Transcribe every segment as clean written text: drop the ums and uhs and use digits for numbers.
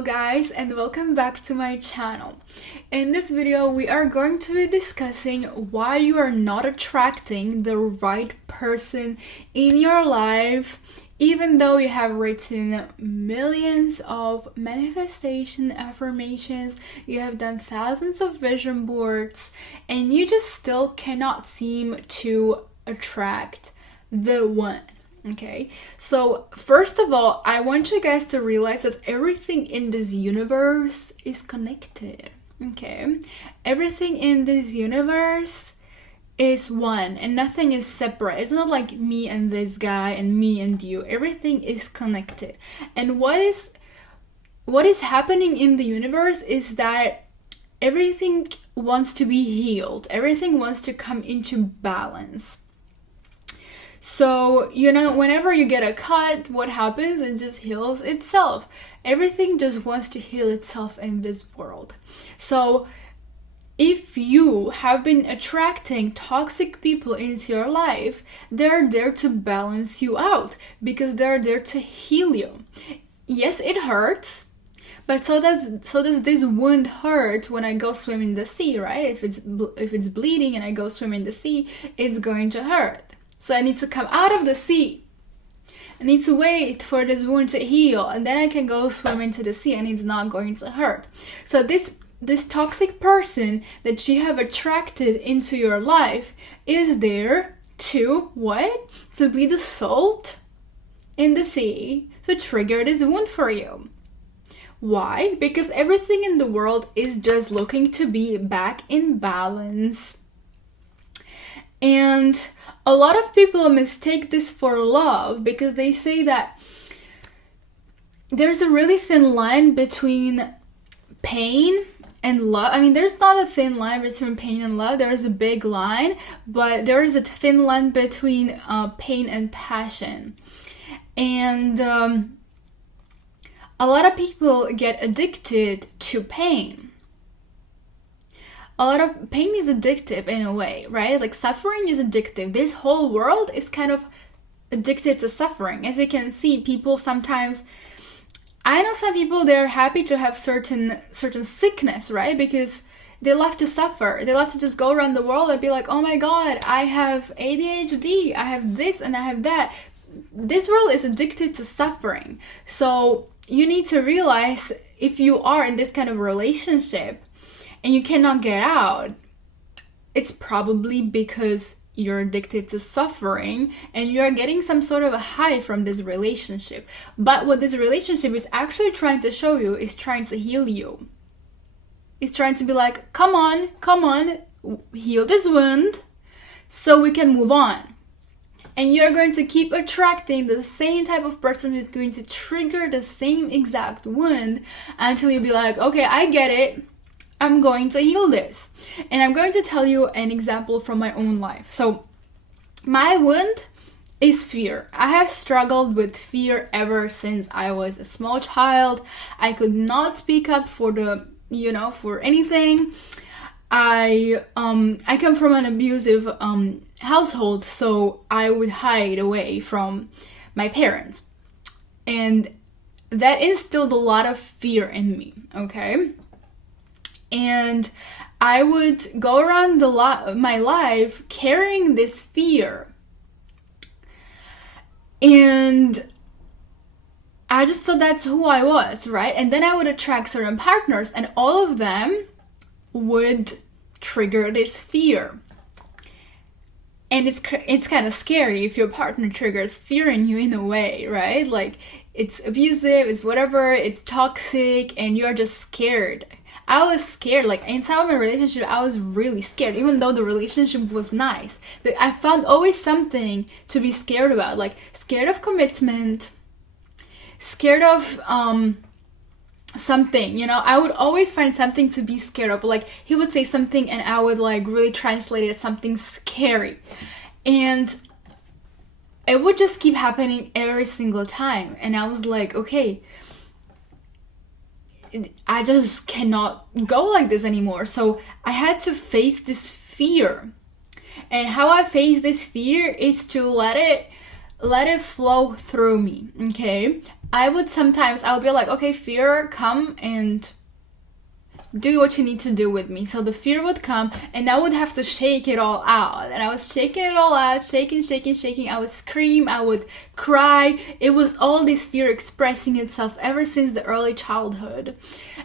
Hello guys, and welcome back to my channel. In this video we are going to be discussing why you are not attracting the right person in your life, even though you have written millions of manifestation affirmations, you have done thousands of vision boards, and you just still cannot seem to attract the one. Okay, so first of all, I want you guys to realize that everything in this universe is connected. Okay, everything in this universe is one and nothing is separate. It's not like me and this guy and me and you. Everything is connected. And what is happening in the universe is that everything wants to be healed. Everything wants to come into balance. So, whenever you get a cut, what happens? It just heals itself. Everything just wants to heal itself in this world. So, if you have been attracting toxic people into your life, they're there to balance you out because they're there to heal you. Yes, it hurts, but so does this wound hurt when I go swim in the sea, right? If it's bleeding and I go swim in the sea, it's going to hurt. So I need to come out of the sea. I need to wait for this wound to heal, and then I can go swim into the sea and it's not going to hurt. So this toxic person that you have attracted into your life is there to what? To be the salt in the sea to trigger this wound for you. Why? Because everything in the world is just looking to be back in balance. And a lot of people mistake this for love because they say that there's a really thin line between pain and love. I mean, there's not a thin line between pain and love. There is a big line, but there is a thin line between pain and passion. And a lot of people get addicted to pain. A lot of pain is addictive in a way, right? Like suffering is addictive. This whole world is kind of addicted to suffering. As you can see, people sometimes, I know some people, they're happy to have certain sickness, right? Because they love to suffer. They love to just go around the world and be like, oh my God, I have ADHD, I have this and I have that. This world is addicted to suffering. So you need to realize if you are in this kind of relationship, and you cannot get out, it's probably because you're addicted to suffering and you're getting some sort of a high from this relationship. But what this relationship is actually trying to show you is trying to heal you. It's trying to be like, come on, heal this wound so we can move on. And you're going to keep attracting the same type of person who's going to trigger the same exact wound until you be like, okay, I get it. I'm going to heal this. And I'm going to tell you an example from my own life. So my wound is fear. I have struggled with fear ever since I was a small child. I could not speak up for for anything. I come from an abusive household, so I would hide away from my parents. And that instilled a lot of fear in me, okay? And I would go around my life carrying this fear. And I just thought that's who I was, right? And then I would attract certain partners and all of them would trigger this fear. And it's kind of scary if your partner triggers fear in you in a way, right? Like it's abusive, it's whatever, it's toxic, and you're just scared. I was scared, like inside my relationship, I was really scared, even though the relationship was nice. I found always something to be scared about, like scared of commitment, scared of something, I would always find something to be scared of. Like he would say something and I would like really translate it as something scary. And it would just keep happening every single time. And I was like, okay, I just cannot go like this anymore. So I had to face this fear. And how I face this fear is to let it let it flow through me. Okay, I would be like, okay, fear, come and do what you need to do with me. So the fear would come and I would have to shake it all out. And I was shaking it all out, shaking. I would scream, I would cry. It was all this fear expressing itself ever since the early childhood.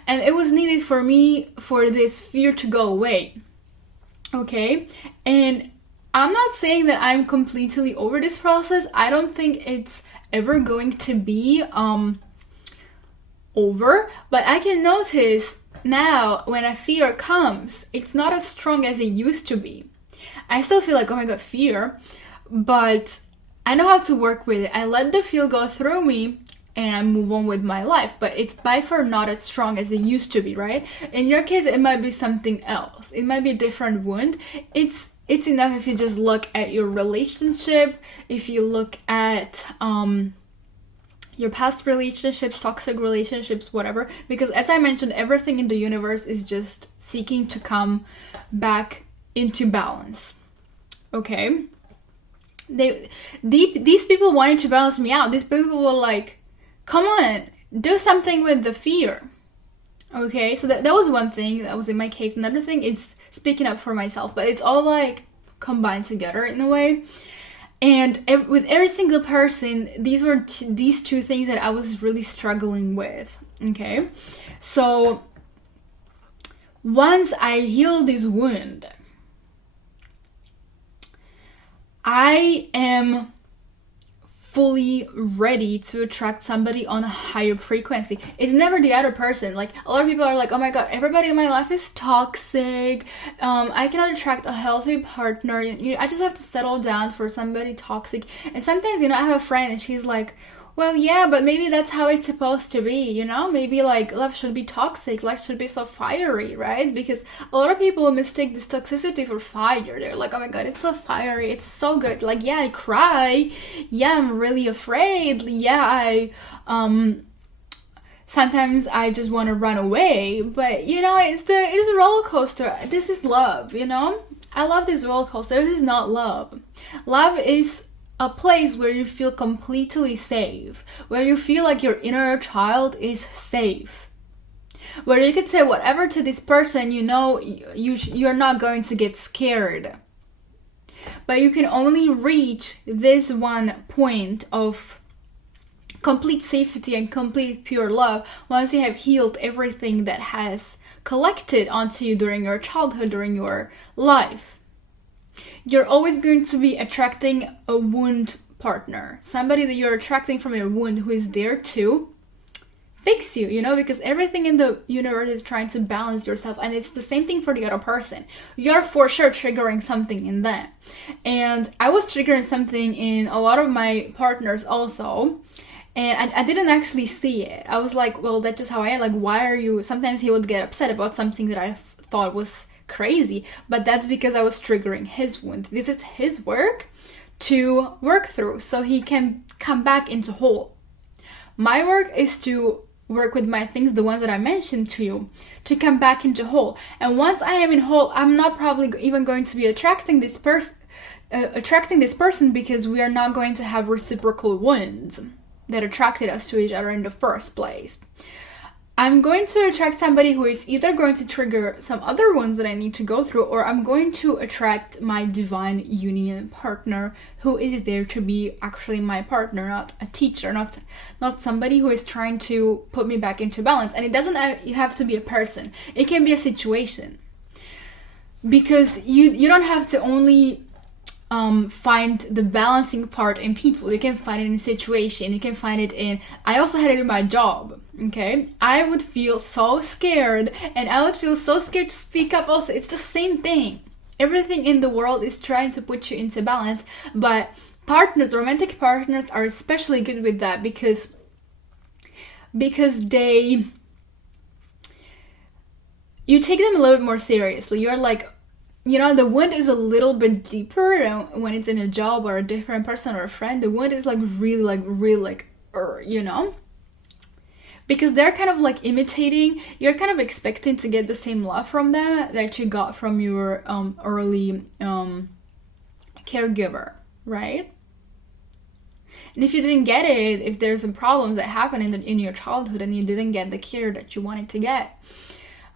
And it was needed for me for this fear to go away. Okay? And I'm not saying that I'm completely over this process. I don't think it's ever going to be over, but I can notice now when a fear comes, it's not as strong as it used to be. I still feel like, oh my god, fear, but I know how to work with it. I let the feel go through me and I move on with my life, but it's by far not as strong as it used to be, right? In your case, it might be something else. It might be a different wound. It's enough if you just look at your relationship, if you look at your past relationships, toxic relationships, whatever, because as I mentioned, everything in the universe is just seeking to come back into balance. Okay? These people wanted to balance me out. These people were like, come on, do something with the fear. Okay, so that was one thing that was in my case. Another thing is speaking up for myself, but it's all like combined together in a way. And with every single person, these two things that I was really struggling with. Okay, so once I healed this wound, I am fully ready to attract somebody on a higher frequency. It's never the other person. Like, a lot of people are like, oh my god, everybody in my life is toxic, I cannot attract a healthy partner, I just have to settle down for somebody toxic. And sometimes, I have a friend and she's like, well, yeah, but maybe that's how it's supposed to be, maybe like love should be toxic, life should be so fiery, right? Because a lot of people mistake this toxicity for fire. They're like, oh my god, it's so fiery, it's so good, like, yeah, I cry, yeah, I'm really afraid, yeah, I sometimes I just want to run away, but it's a roller coaster. This is love, I love this roller coaster. This is not love. Love is a place where you feel completely safe, where you feel like your inner child is safe, where you could say whatever to this person, you're not going to get scared. But you can only reach this one point of complete safety and complete pure love once you have healed everything that has collected onto you during your childhood, during your life. You're always going to be attracting a wound partner, somebody that you're attracting from your wound who is there to fix you, because everything in the universe is trying to balance yourself, and it's the same thing for the other person. You're for sure triggering something in them. And I was triggering something in a lot of my partners also, and I didn't actually see it. I was like, well, that's just how I am. Like, why are you... Sometimes he would get upset about something that I thought was crazy, but that's because I was triggering his wound. This is his work to work through so he can come back into whole. My work is to work with my things, the ones that I mentioned to you, to come back into whole. And once I am in whole, I'm not probably even going to be attracting this person because we are not going to have reciprocal wounds that attracted us to each other in the first place. I'm going to attract somebody who is either going to trigger some other ones that I need to go through, or I'm going to attract my divine union partner who is there to be actually my partner, not a teacher, not somebody who is trying to put me back into balance. And it doesn't have to be a person. It can be a situation. Because you don't have to only find the balancing part in people. You can find it in situation. You can find it in... I also had it in my job. Okay, I would feel so scared, and I would feel so scared to speak up also. It's the same thing. Everything in the world is trying to put you into balance, but romantic partners are especially good with that because you take them a little bit more seriously. You're like, the wound is a little bit deeper when it's in a job or a different person or a friend. The wound is like really because they're kind of like imitating. You're kind of expecting to get the same love from them that you got from your early caregiver, right? And if you didn't get it, if there's some problems that happen in your childhood and you didn't get the care that you wanted to get,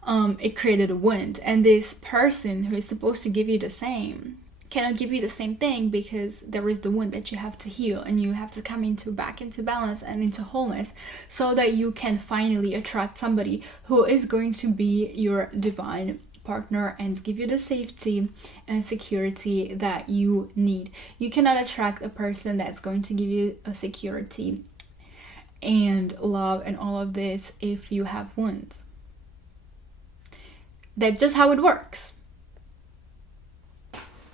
it created a wound. And this person who is supposed to give you the same cannot give you the same thing, because there is the wound that you have to heal, and you have to come back into balance and into wholeness, so that you can finally attract somebody who is going to be your divine partner and give you the safety and security that you need. You cannot attract a person that's going to give you a security and love and all of this if you have wounds. That's just how it works.